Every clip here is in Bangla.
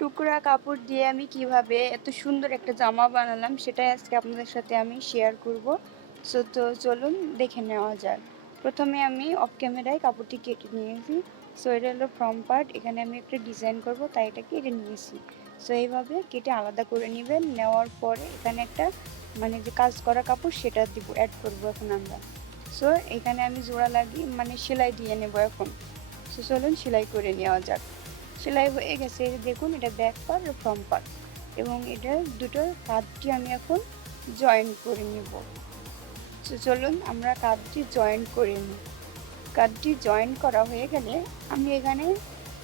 টুকরা কাপড় দিয়ে আমি কিভাবে এত সুন্দর একটা জামা বানালাম সেটাই আজকে আপনাদের সাথে আমি শেয়ার করব। তো চলুন দেখে নেওয়া যাক। প্রথমে আমি অফ ক্যামেরায় কাপড়টি কেটে নিয়েছি। সো এটা হলো ফ্রন্ট পার্ট, এখানে আমি একটা ডিজাইন করব তাই এটা কেটে নিয়েছি। সো এইভাবে কেটে আলাদা করে নেবেন। নেওয়ার পরে এখানে একটা যে কাজ করা কাপড় সেটা দিব, অ্যাড করব এখন আমরা। সো এখানে আমি জোড়া লাগিয়ে সেলাই দিয়ে নেব এখন। সো চলুন সেলাই করে নেওয়া যাক। সেলাই হয়ে গেছে, এই দেখুন এটা ব্যাক পার্ট আর ফ্রন্ট পার্ট, এবং এটার দুটোর কাঁধটি আমি এখন জয়েন করে নেব। তো চলুন আমরা কাঁধটি জয়েন করে নিই। কাঁধটি জয়েন করা হয়ে গেলে আমি এখানে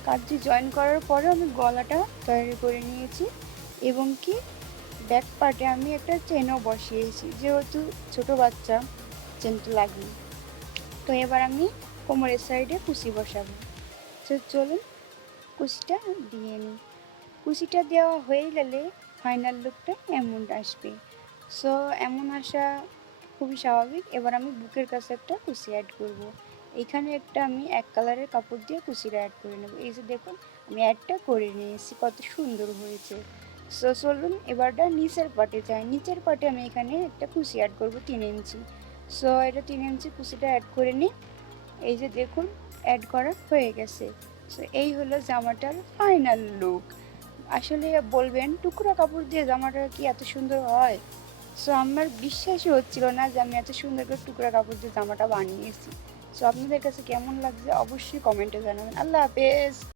কাঁধটি জয়েন করার পরে আমি গলাটা তৈরি করে নিয়েছি, এবং কি ব্যাক পার্টে আমি একটা চেনও বসিয়েছি, যেহেতু ছোট বাচ্চা চেন তো লাগবে। তো এবার আমি কোমরের সাইডে কুচি বসাবো। তো চলুন কুচিটা দিয়ে নিই। কুচিটা দেওয়া হয়ে গেলে ফাইনাল লুকটা এমন আসবে। সো এমন আসা খুবই স্বাভাবিক। এবার আমি বুকের কাছে একটা কুচি অ্যাড করব। এখানে একটা আমি এক কালারের কাপড় দিয়ে কুচিটা অ্যাড করে নেব। এই যে দেখুন আমি অ্যাডটা করে নিয়েছি, কত সুন্দর হয়েছে। সো চলুন এবারটা নিচের পাটে যাই। নিচের পাটে আমি এখানে একটা কুচি অ্যাড করব 3 ইঞ্চি। সো এটা 3 ইঞ্চি কুচিটা অ্যাড করে নিই। এই যে দেখুন অ্যাড করা হয়ে গেছে। সো এই হলো জামাটার ফাইনাল লুক। আসলে বলবেন টুকরা কাপড় দিয়ে জামাটা কি এত সুন্দর হয়? সো আমার বিশ্বাসই হচ্ছিল না যে আমি এত সুন্দর করে টুকরা কাপড় দিয়ে জামাটা বানিয়েছি। সো আপনাদের কাছে কেমন লাগছে অবশ্যই কমেন্টে জানাবেন। আল্লাহ হাফেজ।